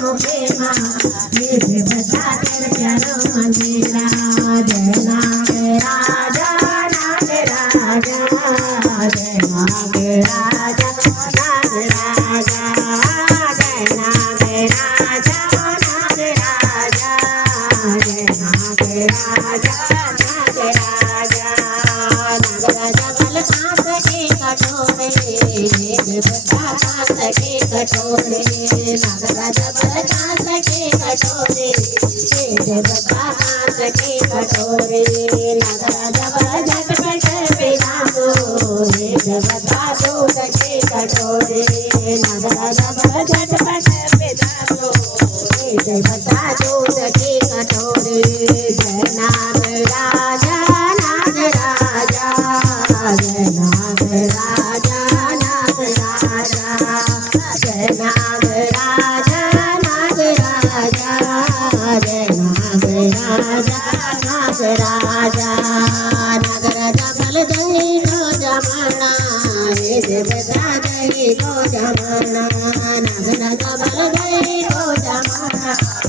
मुखे माँ ये देवता तेरे प्यारो मंदिरा जय नाग राजा नाग राजा जय नाग राजा नाग राजा जय नाग राजा नाग राजा जय नाग राजा नाग राजा नाग राजा बल कांस के कटोरे देवता कांस के कटोरे नाग राजा बल कांस के कटोरे देवता कांस के कटोरे नाग राजा बल झटपट पिला दो देवता दूध के कटोरे नाग राजा बल झटपट पिला दो देवता दूध के कटोरे जय नाग राजा नाग राजा जय नाग राजा नाग राजा जय नाग राजा नाग राजा जय नाग राजा नाग राजा नाग राजा बल दही को जमाना देवता दही को जमाना नाग राजा